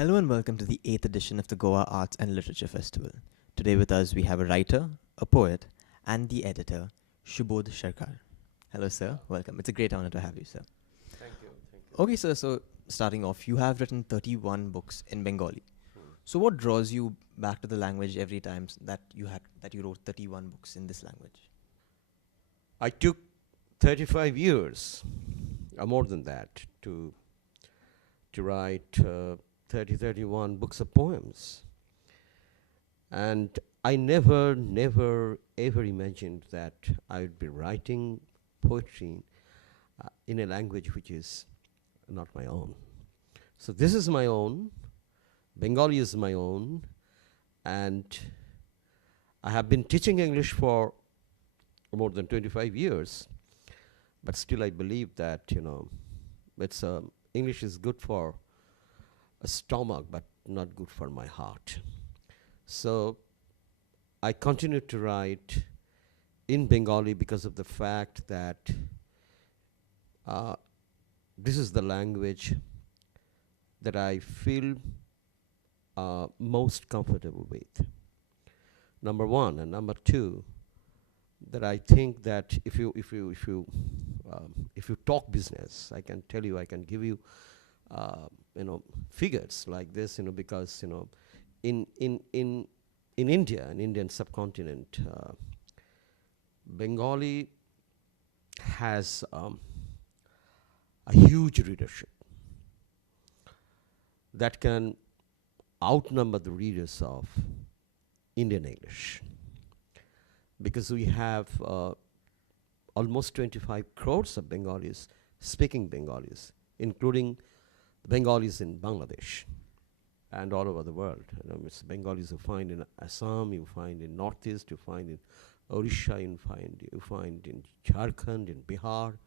Hello and welcome to the 8th edition of the Goa Arts and Literature Festival. Today with us we have a writer, a poet, and the editor, Subodh Sarkar. Hello sir, welcome. It's a great honor to have you, sir. Thank you. Thank you. Okay sir, so starting off, you have written 31 books in Bengali. Hmm. So what draws you back to the language every time that you wrote 31 books in this language? I took 35 years, or more than that, to write 31 books of poems. And I never, ever imagined that I would be writing poetry in a language which is not my own. So this is my own, Bengali is my own, and I have been teaching English for more than 25 years, but still I believe that, it's English is good for a stomach, but not good for my heart. So I continue to write in Bengali because of the fact that this is the language that I feel most comfortable with. Number one, and number two, that I think that if you talk business, I can tell you, I can give you, figures like this, because in India, an Indian subcontinent, Bengali has a huge readership that can outnumber the readers of Indian English, because we have almost 25 crores of Bengalis speaking Bengalis, including Bengalis in Bangladesh and all over the world. It's Bengalis you find in Assam, you find in Northeast, you find in Odisha, you find in Jharkhand, in Bihar,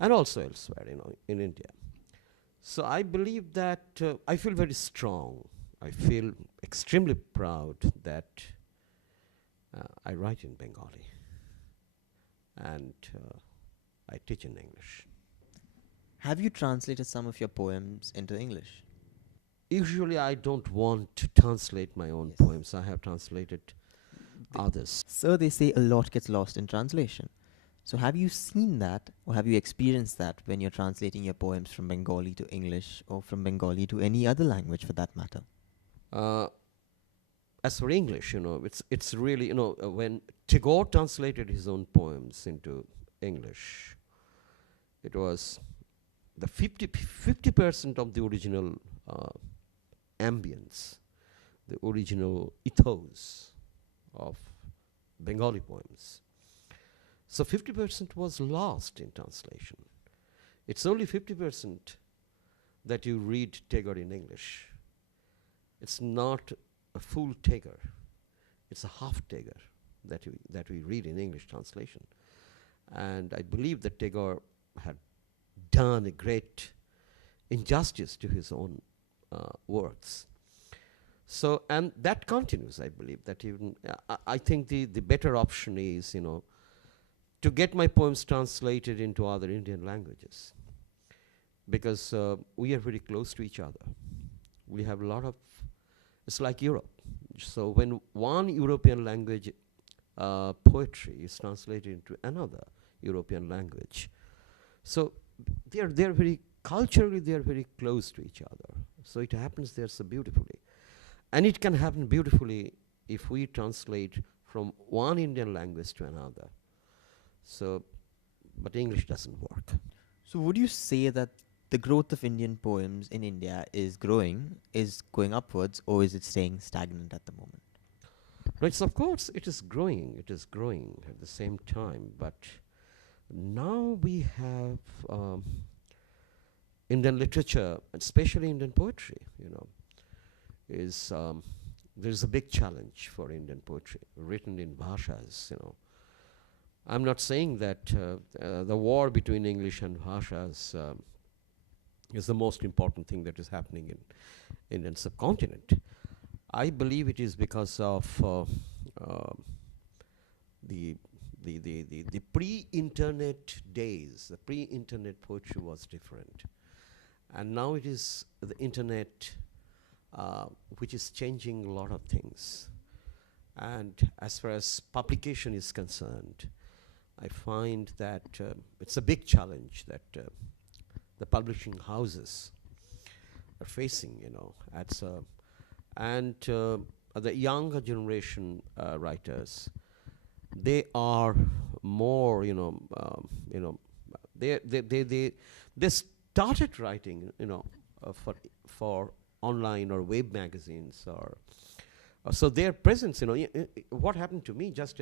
and also elsewhere, in India. So I believe that I feel very strong. I feel extremely proud that I write in Bengali and I teach in English. Have you translated some of your poems into English? Usually I don't want to translate my own poems. I have translated others. So they say a lot gets lost in translation. So have you seen that, or have you experienced that when you're translating your poems from Bengali to English, or from Bengali to any other language for that matter? As for English, it's really, when Tagore translated his own poems into English, it was the 50% of the original ambience, the original ethos of Bengali poems. So 50% was lost in translation. It's only 50% that you read Tagore in English. It's not a full Tagore. It's a half Tagore that we read in English translation. And I believe that Tagore had done a great injustice to his own works. So, and that continues, I believe, that even, I think the better option is, to get my poems translated into other Indian languages, because we are very close to each other. We have a lot of, it's like Europe. So when one European language poetry is translated into another European language, so they are very, culturally they are very close to each other. So it happens there so beautifully. And it can happen beautifully if we translate from one Indian language to another. So, but English doesn't work. So would you say that the growth of Indian poems in India is going upwards, or is it staying stagnant at the moment? No, of course, it is growing at the same time, but now we have Indian literature, especially Indian poetry, is there's a big challenge for Indian poetry written in bhashas. I'm not saying that the war between English and bhashas is the most important thing that is happening in Indian subcontinent. I believe it is because of the pre-internet days. The pre-internet poetry was different, and now it is the internet uh, which is changing a lot of things. And as far as publication is concerned, I find that it's a big challenge that the publishing houses are facing, and the younger generation writers, they are more, they started writing, for online or web magazines, or so their presence, what happened to me just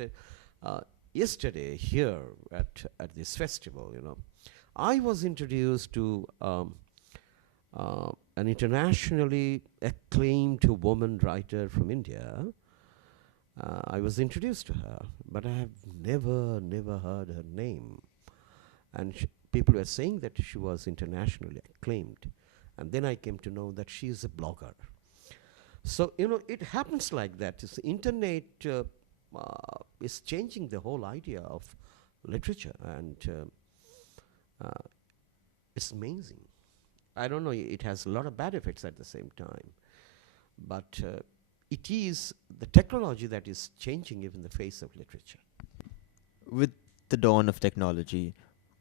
yesterday here at this festival, I was introduced to an internationally acclaimed woman writer from India. I was introduced to her, but I have never heard her name. And people were saying that she was internationally acclaimed. And then I came to know that she is a blogger. So, it happens like that. The internet is changing the whole idea of literature, and it's amazing. I don't know, it has a lot of bad effects at the same time, but it is the technology that is changing even the face of literature. With the dawn of technology,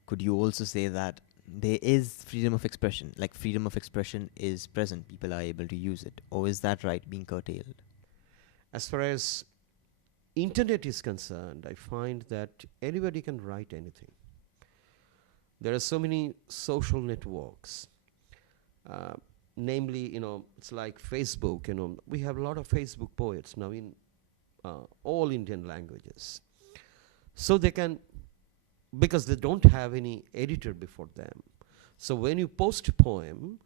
could you also say that there is freedom of expression? Like freedom of expression is present, people are able to use it, or is that right being curtailed? As far as internet is concerned, I find that anybody can write anything. There are so many social networks. Namely, it's like Facebook, we have a lot of Facebook poets now in all Indian languages. So they can, because they don't have any editor before them. So when you post a poem,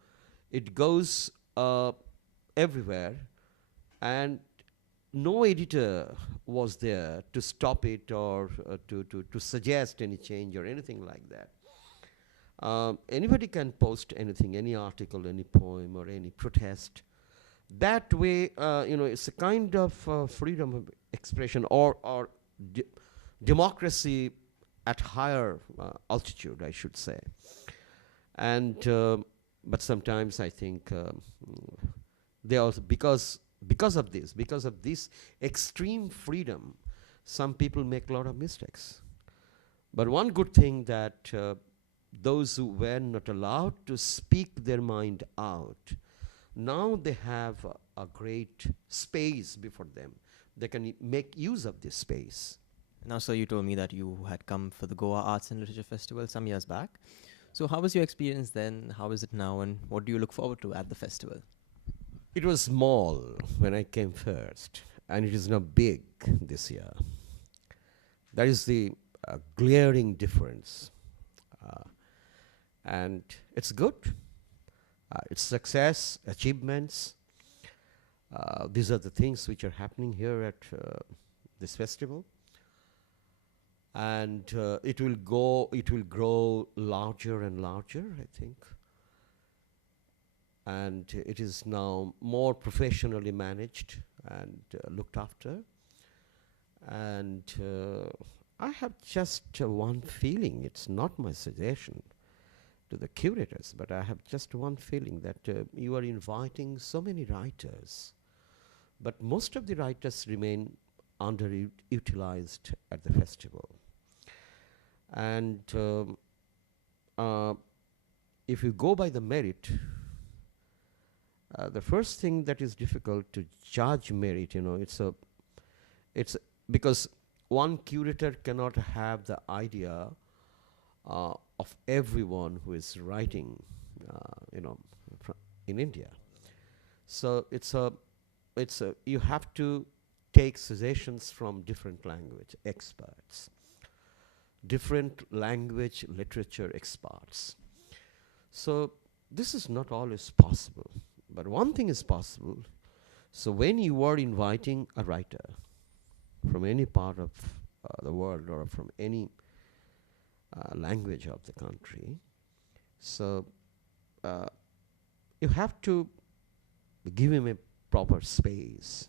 it goes everywhere, and no editor was there to stop it or to suggest any change or anything like that. Anybody can post anything, any article, any poem, or any protest. That way, it's a kind of freedom of expression, or democracy at higher altitude, I should say. And but sometimes I think they also, because of this extreme freedom, some people make a lot of mistakes. But one good thing that those who were not allowed to speak their mind out, now they have a great space before them. They can make use of this space. Now, sir, you told me that you had come for the Goa Arts and Literature Festival some years back. So how was your experience then? How is it now? And what do you look forward to at the festival? It was small when I came first, and it is now big this year. That is the glaring difference. And it's good. It's success, achievements. These are the things which are happening here at this festival. And it will grow larger and larger, I think. And it is now more professionally managed and looked after. And I have just one feeling, it's not my suggestion to the curators, but I have just one feeling that you are inviting so many writers, but most of the writers remain underutilized at the festival. And if you go by the merit, the first thing that is difficult to judge merit, it's because one curator cannot have the idea of everyone who is writing, in India. So you have to take suggestions from different language experts, different language literature experts. So this is not always possible, but one thing is possible. So when you are inviting a writer from any part of the world, or from any language of the country, so you have to give him a proper space.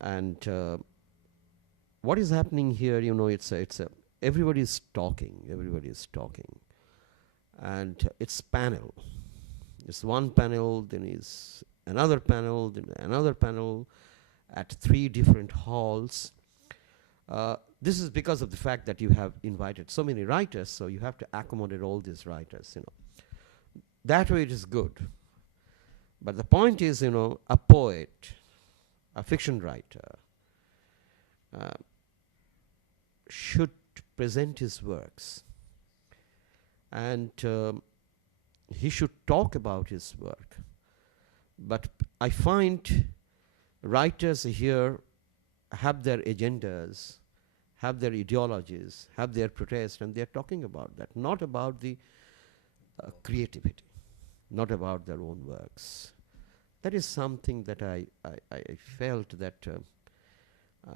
And what is happening here, everybody is talking, and it's panel. It's one panel, then is another panel, then another panel at 3 different halls. This is because of the fact that you have invited so many writers, so you have to accommodate all these writers, you know. That way it is good. But the point is, you know, a poet, a fiction writer, uh, should present his works, and he should talk about his work. But I find writers here have their agendas, have their ideologies, have their protests, and they're talking about that, not about the creativity, not about their own works. That is something that I felt that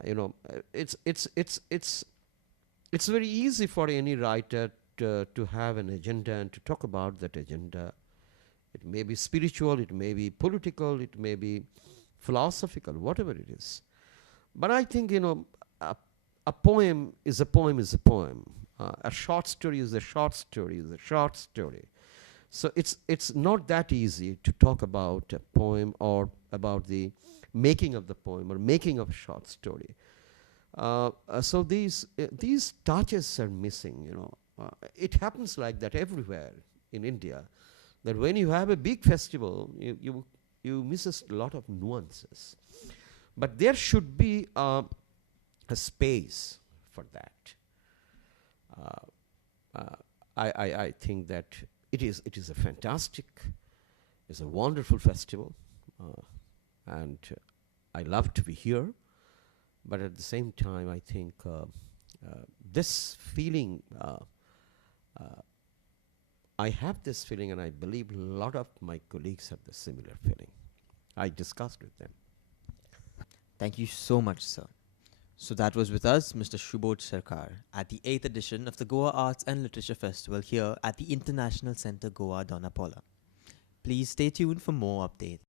you know, it's very easy for any writer to have an agenda and to talk about that agenda. It may be spiritual, it may be political, it may be philosophical, whatever it is. But I think, you know, a poem is a poem is a poem. A short story is a short story is a short story. So it's not that easy to talk about a poem or about the making of the poem or making of a short story. So these touches are missing, you know. It happens like that everywhere in India, that when you have a big festival, you miss a lot of nuances. But there should be a space for that. I think that it is a fantastic, it's a wonderful festival, and I love to be here. But at the same time, I think this feeling, I have this feeling, and I believe a lot of my colleagues have the similar feeling. I discussed with them. Thank you so much, sir. So that was with us, Mr. Subodh Sarkar, at the 8th edition of the Goa Arts and Literature Festival here at the International Centre Goa Dona Paula. Please stay tuned for more updates.